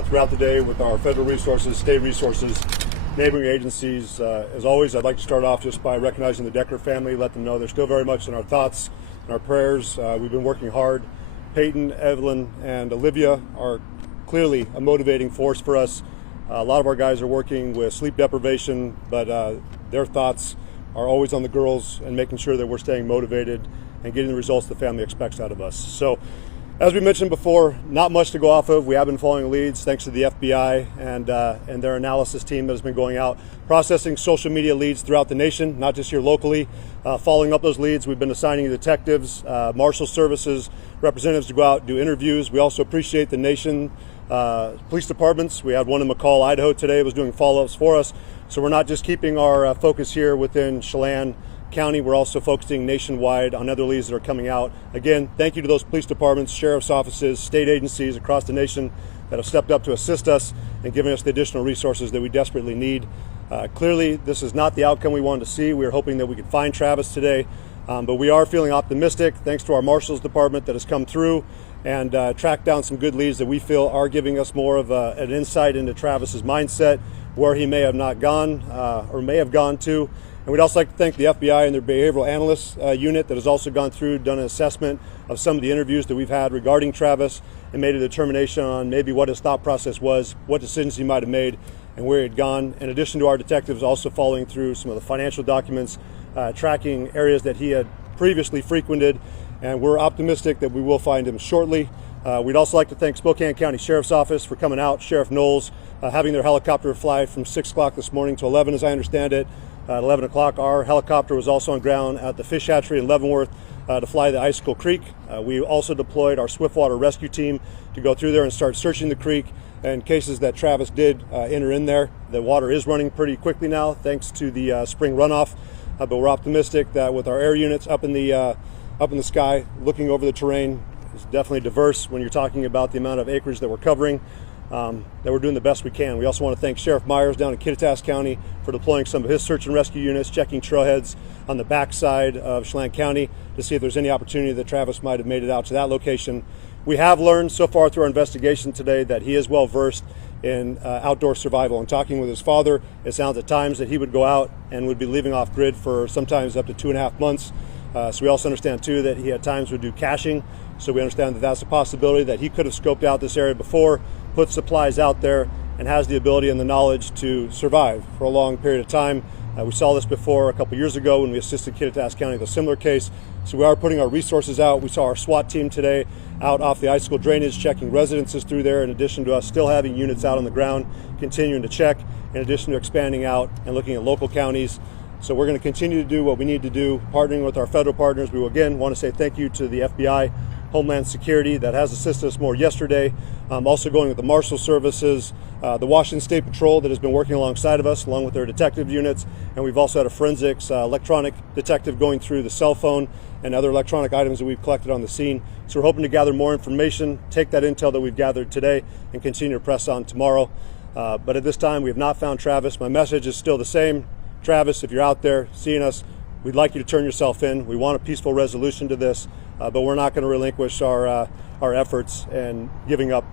throughout the day with our federal resources, state resources, neighboring agencies. As always, I'd like to start off just by recognizing the Decker family, let them know they're still very much in our thoughts and our prayers. We've been working hard. Peyton, Evelyn, and Olivia are clearly a motivating force for us. A lot of our guys are working with sleep deprivation, but their thoughts are always on the girls and making sure that we're staying motivated and getting the results the family expects out of us. So, as we mentioned before, not much to go off of. We have been following leads thanks to the FBI and their analysis team that has been going out, processing social media leads throughout the nation, not just here locally. Following up those leads, we've been assigning detectives, marshal services, representatives to go out and do interviews. We also appreciate the nation police departments. We had one in McCall, Idaho today, was doing follow-ups for us. So we're not just keeping our focus here within Chelan County, we're also focusing nationwide on other leads that are coming out. Again, thank you to those police departments, sheriff's offices, state agencies across the nation that have stepped up to assist us and giving us the additional resources that we desperately need. Clearly, this is not the outcome we wanted to see. We were hoping that we could find Travis today, but we are feeling optimistic thanks to our marshals department that has come through and tracked down some good leads that we feel are giving us more of an insight into Travis's mindset, where he may have not gone or may have gone to. And we'd also like to thank the FBI and their behavioral analysts unit that has also gone through, done an assessment of some of the interviews that we've had regarding Travis and made a determination on maybe what his thought process was, what decisions he might have made, and where he had gone. In addition to our detectives also following through some of the financial documents, tracking areas that he had previously frequented, and we're optimistic that we will find him shortly. We'd also like to thank Spokane County Sheriff's Office for coming out, Sheriff Knowles, having their helicopter fly from 6 o'clock this morning to 11, as I understand it. At 11 o'clock, our helicopter was also on ground at the fish hatchery in Leavenworth to fly the Icicle Creek. We also deployed our swiftwater rescue team to go through there and start searching the creek in cases that Travis did enter in there. The water is running pretty quickly now thanks to the spring runoff, but we're optimistic that with our air units up in the sky, looking over the terrain, it's definitely diverse when you're talking about the amount of acreage that we're covering. That we're doing the best we can. We also want to thank Sheriff Myers down in Kittitas County for deploying some of his search and rescue units, checking trailheads on the backside of Chelan County to see if there's any opportunity that Travis might have made it out to that location. We have learned so far through our investigation today that he is well versed in outdoor survival. And talking with his father, it sounds at times that he would go out and would be living off grid for sometimes up to 2.5 months. So we also understand too that he at times would do caching. So we understand that that's a possibility that he could have scoped out this area before, put supplies out there, and has the ability and the knowledge to survive for a long period of time. We saw this before a couple years ago when we assisted Kittitas County with a similar case. So we are putting our resources out. We saw our SWAT team today out off the icicle drainage, checking residences through there, in addition to us still having units out on the ground, continuing to check, in addition to expanding out and looking at local counties. So we're going to continue to do what we need to do, partnering with our federal partners. We will again want to say thank you to the FBI, Homeland Security, that has assisted us more yesterday. Also going with the Marshal Services, the Washington State Patrol that has been working alongside of us, along with their detective units. And we've also had a forensics electronic detective going through the cell phone and other electronic items that we've collected on the scene. So we're hoping to gather more information, take that intel that we've gathered today, and continue to press on tomorrow. But at this time, we have not found Travis. My message is still the same. Travis, if you're out there seeing us, we'd like you to turn yourself in. We want a peaceful resolution to this, but we're not going to relinquish our efforts and giving up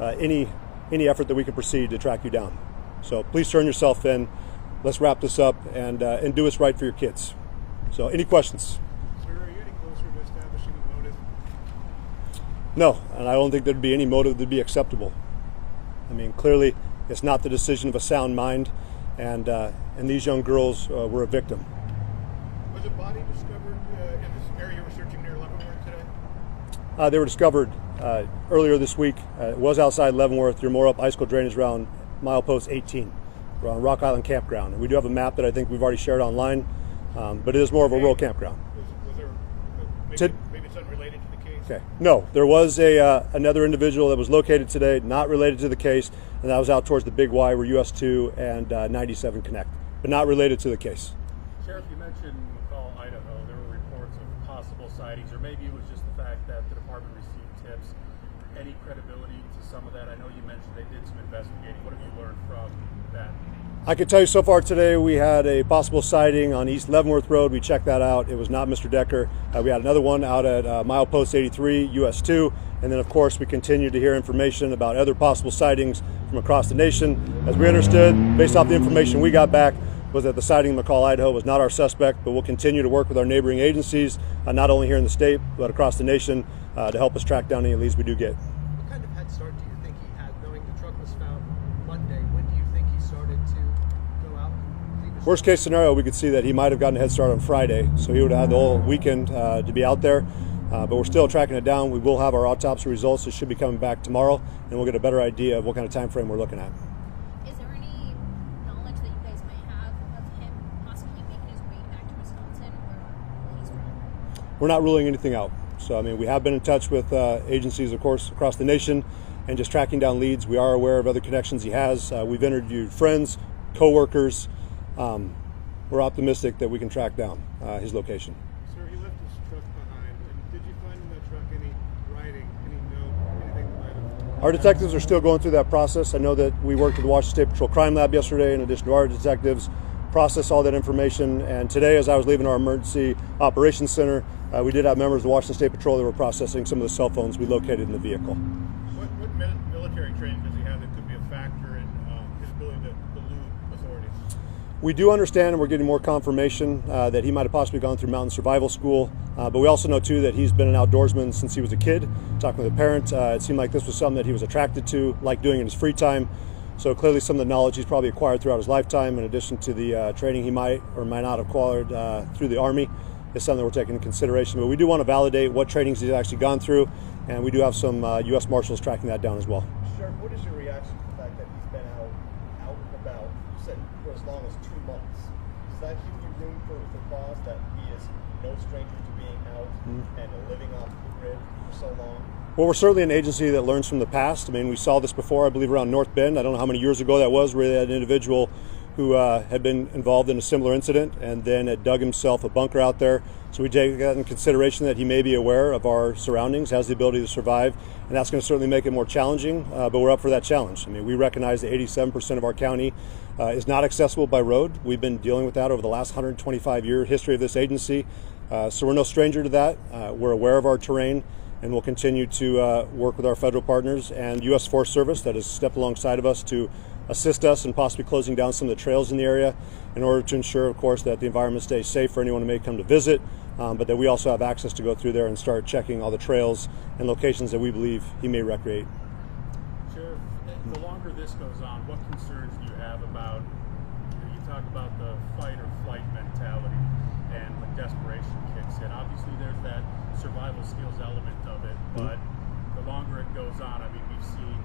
any effort that we can proceed to track you down. So please turn yourself in. Let's wrap this up and do what's right for your kids. So any questions? Sir, are you any closer to establishing a motive? No, and I don't think there'd be any motive that'd be acceptable. I mean, clearly it's not the decision of a sound mind, and these young girls were a victim. Was a body discovered in this area you were searching near Leavenworth today? They were discovered earlier this week. It was outside Leavenworth. You're more up icicle drainage around milepost 18, around Rock Island Campground. And we do have a map that I think we've already shared online, but it is more of a rural campground. Was there maybe it's unrelated to the case? Okay. No, there was another individual that was located today, not related to the case, and that was out towards the Big Y where US 2 and 97 connect, but not related to the case. Sheriff, you mentioned McCall, Idaho. There were reports of possible sightings, or maybe it was just the fact that the department received tips. Any credibility to some of that? I know you mentioned they did some investigating. What have you learned from that? I can tell you so far today we had a possible sighting on East Leavenworth Road. We checked that out. It was not Mr. Decker. We had another one out at milepost 83, US 2. And then, of course, we continue to hear information about other possible sightings from across the nation. As we understood, based off the information we got back, was that the sighting in McCall, Idaho was not our suspect, but we'll continue to work with our neighboring agencies, not only here in the state, but across the nation, to help us track down any leads we do get. What kind of head start do you think he had, knowing the truck was found Monday? When do you think he started to go out and leave his Worst case scenario, we could see that he might have gotten a head start on Friday, so he would have had the whole weekend to be out there. But we're still tracking it down. We will have our autopsy results. It should be coming back tomorrow, and we'll get a better idea of what kind of time frame we're looking at. Is there any knowledge that you guys might have of him possibly making his way back to Wisconsin, or he's from? We're not ruling anything out. So, I mean, we have been in touch with agencies, of course, across the nation, and just tracking down leads. We are aware of other connections he has. We've interviewed friends, co-workers. We're optimistic that we can track down his location. Sir, he left his truck behind. And did you find in that truck any writing, any note, anything that might have... Our detectives are still going through that process. I know that we worked with the Washington State Patrol Crime Lab yesterday, in addition to our detectives, process all that information. And today, as I was leaving our emergency operations center, we did have members of the Washington State Patrol that were processing some of the cell phones we located in the vehicle. What military training does he have that could be a factor in his ability to elude authorities? We do understand, and we're getting more confirmation that he might have possibly gone through mountain survival school, but we also know too that he's been an outdoorsman since he was a kid. Talking with a parent, it seemed like this was something that he was attracted to, like doing in his free time. So clearly some of the knowledge he's probably acquired throughout his lifetime, in addition to the training he might or might not have acquired through the Army, is something that we're taking into consideration. But we do want to validate what trainings he's actually gone through, and we do have some U.S. Marshals tracking that down as well. Sheriff, what is your reaction to the fact that he's been out and about, you said, for as long as 2 months? Does that give you room for pause that he is no stranger to being out and living off the grid for so long? Well, we're certainly an agency that learns from the past. I mean, we saw this before, I believe, around North Bend. I don't know how many years ago that was, where they had an individual who had been involved in a similar incident and then had dug himself a bunker out there. So we take that in consideration, that he may be aware of our surroundings, has the ability to survive, and that's going to certainly make it more challenging, but we're up for that challenge. I mean, we recognize that 87% of our county is not accessible by road. We've been dealing with that over the last 125-year history of this agency, so we're no stranger to that. We're aware of our terrain, and we'll continue to work with our federal partners and U.S. Forest Service that has stepped alongside of us to assist us in possibly closing down some of the trails in the area in order to ensure, of course, that the environment stays safe for anyone who may come to visit, but that we also have access to go through there and start checking all the trails and locations that we believe he may recreate. Sheriff, the longer this goes on, what concerns do you have about, you talk about the fight or flight mentality and when desperation kicks in? Obviously there's that survival skills element of it, but the longer it goes on, I mean, we've seen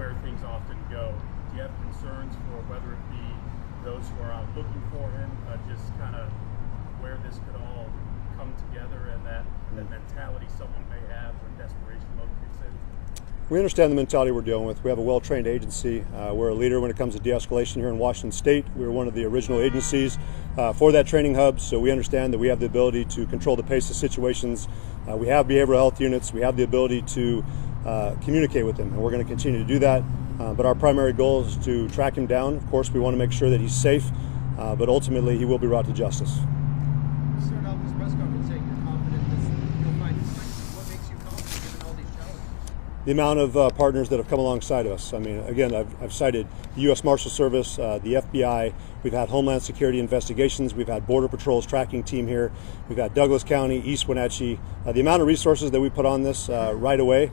where things often go. Do you have concerns for whether it be those who are out looking for him, just kind of where this could all come together, and that mentality someone may have when desperation mode kicks in? We understand the mentality we're dealing with. We have a well-trained agency. We're a leader when it comes to de-escalation here in Washington State. We were one of the original agencies for that training hub, so we understand that we have the ability to control the pace of situations. We have behavioral health units. We have the ability to communicate with him, and we're going to continue to do that. But our primary goal is to track him down. Of course, we want to make sure that he's safe, but ultimately he will be brought to justice. You started off this press conference saying you're confident you'll find his strength. What makes you confident given all these challenges? The amount of partners that have come alongside of us. I mean, again, I've cited the U.S. Marshal Service, the FBI. We've had Homeland Security investigations. We've had Border Patrol's tracking team here. We've got Douglas County, East Wenatchee. The amount of resources that we put on this right away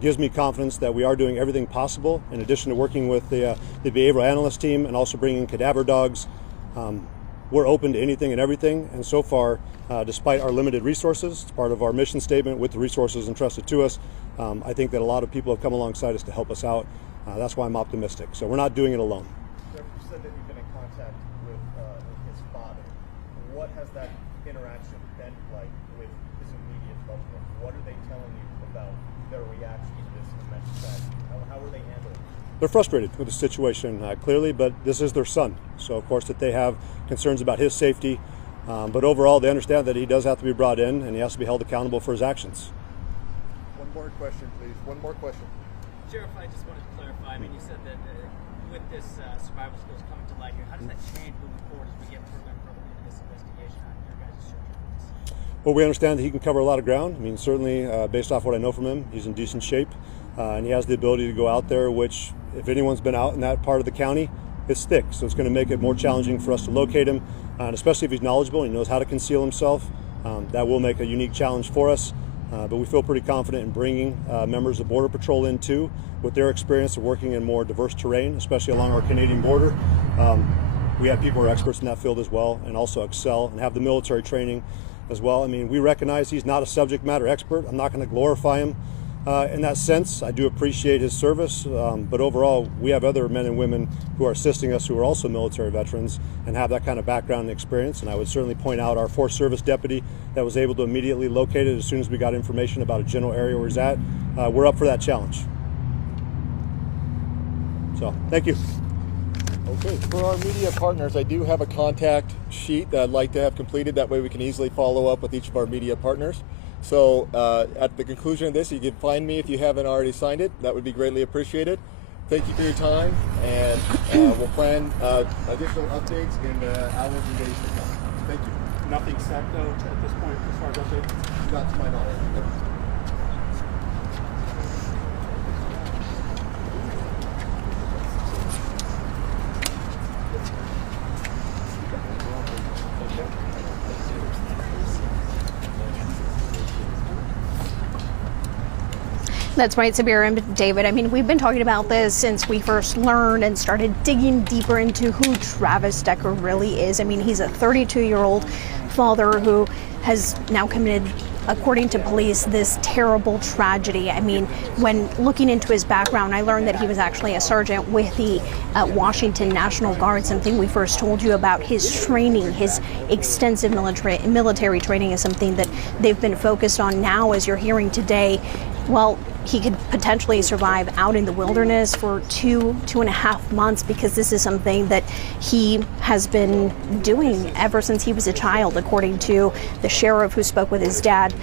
gives me confidence that we are doing everything possible, in addition to working with the behavioral analyst team and also bringing cadaver dogs. We're open to anything and everything, and so far, despite our limited resources, it's part of our mission statement with the resources entrusted to us. I think that a lot of people have come alongside us to help us out. That's why I'm optimistic. So we're not doing it alone. Sheriff, you said that you've been in contact with his father. What has that interaction been like with his immediate loved ones? What are they telling you about their reaction to this immense tragedy? How are they handling it? They're frustrated with the situation, clearly, but this is their son. So, of course, that they have concerns about his safety. But overall, they understand that he does have to be brought in and he has to be held accountable for his actions. One more question, please. One more question. Sheriff, I just wanted to clarify, I mean, you said that with this survival skills coming to light here, how does that change moving forward as we get further and further into this investigation on your guys' search? Well, we understand that he can cover a lot of ground. I mean, certainly, based off what I know from him, he's in decent shape, and he has the ability to go out there, which, if anyone's been out in that part of the county, it's thick. So it's going to make it more challenging for us to locate him, and especially if he's knowledgeable and he knows how to conceal himself. That will make a unique challenge for us. But we feel pretty confident in bringing members of Border Patrol in too, with their experience of working in more diverse terrain, especially along our Canadian border. We have people who are experts in that field as well, and also excel and have the military training as well. I mean, we recognize he's not a subject matter expert. I'm not going to glorify him in that sense. I do appreciate his service, but overall, we have other men and women who are assisting us who are also military veterans and have that kind of background and experience. And I would certainly point out our Forest Service deputy that was able to immediately locate it as soon as we got information about a general area where he's at. We're up for that challenge. So, thank you. Okay, for our media partners, I do have a contact sheet that I'd like to have completed. That way we can easily follow up with each of our media partners. So at the conclusion of this, you can find me if you haven't already signed it. That would be greatly appreciated. Thank you for your time, and we'll plan additional updates in hours and days to come. Thank you. Nothing set though at this point as far as updates? Not to my knowledge. That's right, Sabir and David. I mean, we've been talking about this since we first learned and started digging deeper into who Travis Decker really is. I mean, he's a 32-year-old father who has now committed, according to police, this terrible tragedy. I mean, when looking into his background, I learned that he was actually a sergeant with the Washington National Guard, something we first told you about. His training, his extensive military training is something that they've been focused on now, as you're hearing today. Well, he could potentially survive out in the wilderness for 2.5 months, because this is something that he has been doing ever since he was a child, according to the sheriff who spoke with his dad.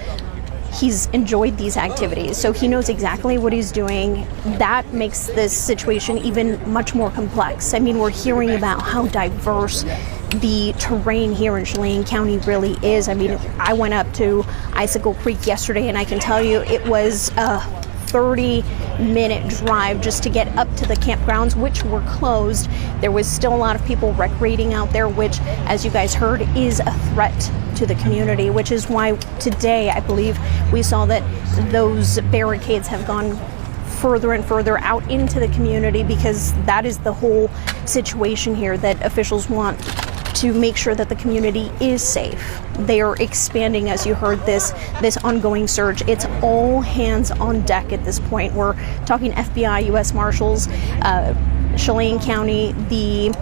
He's enjoyed these activities, so he knows exactly what he's doing. That makes this situation even much more complex. I mean, we're hearing about how diverse the terrain here in Chelan County really is. I mean, I went up to Icicle Creek yesterday, and I can tell you it was a 30-minute drive just to get up to the campgrounds, which were closed. There was still a lot of people recreating out there, which, as you guys heard, is a threat to the community, which is why today I believe we saw that those barricades have gone further and further out into the community, because that is the whole situation here, that officials want to make sure that the community is safe. They are expanding, as you heard, this ongoing search. It's all hands on deck at this point. We're talking FBI, U.S. Marshals, Chelan County, the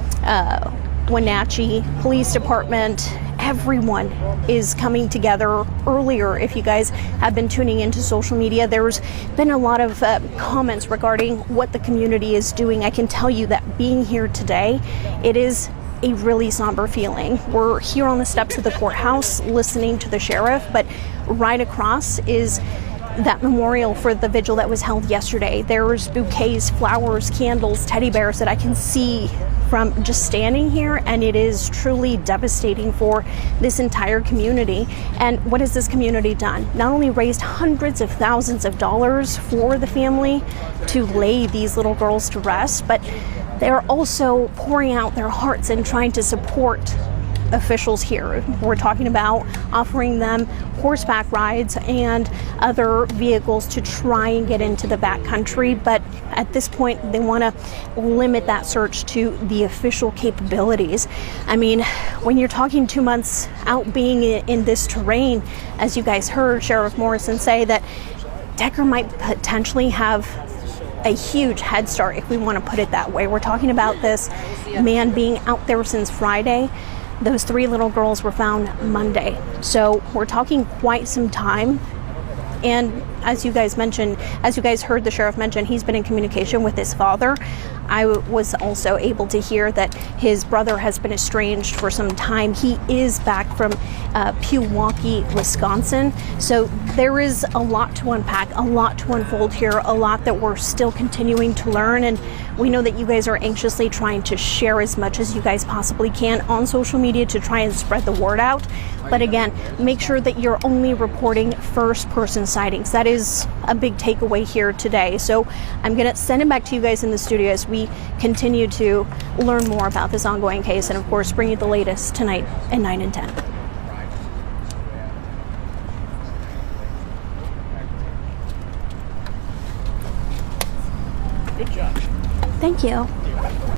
Wenatchee Police Department. Everyone is coming together. Earlier, if you guys have been tuning into social media, there's been a lot of comments regarding what the community is doing. I can tell you that being here today, it is a really somber feeling. We're here on the steps of the courthouse listening to the sheriff, but right across is that memorial for the vigil that was held yesterday. There's bouquets, flowers, candles, teddy bears that I can see from just standing here, and it is truly devastating for this entire community. And what has this community done? Not only raised hundreds of thousands of dollars for the family to lay these little girls to rest, but they're also pouring out their hearts and trying to support officials here. We're talking about offering them horseback rides and other vehicles to try and get into the backcountry, but at this point they want to limit that search to the official capabilities. I mean, when you're talking 2 months out being in this terrain, as you guys heard Sheriff Morrison say, that Decker might potentially have a huge head start, if we want to put it that way. We're talking about this man being out there since Friday. Those 3 little girls were found Monday. So we're talking quite some time. And as you guys mentioned, as you guys heard the sheriff mention, he's been in communication with his father. I was also able to hear that his brother has been estranged for some time. He is back from Pewaukee, Wisconsin. So there is a lot to unpack, a lot to unfold here, a lot that we're still continuing to learn. And we know that you guys are anxiously trying to share as much as you guys possibly can on social media to try and spread the word out. But again, make sure that you're only reporting first-person sightings. That is a big takeaway here today. So I'm going to send it back to you guys in the studio as we continue to learn more about this ongoing case, and of course bring you the latest tonight at 9 and 10. Good job. Thank you.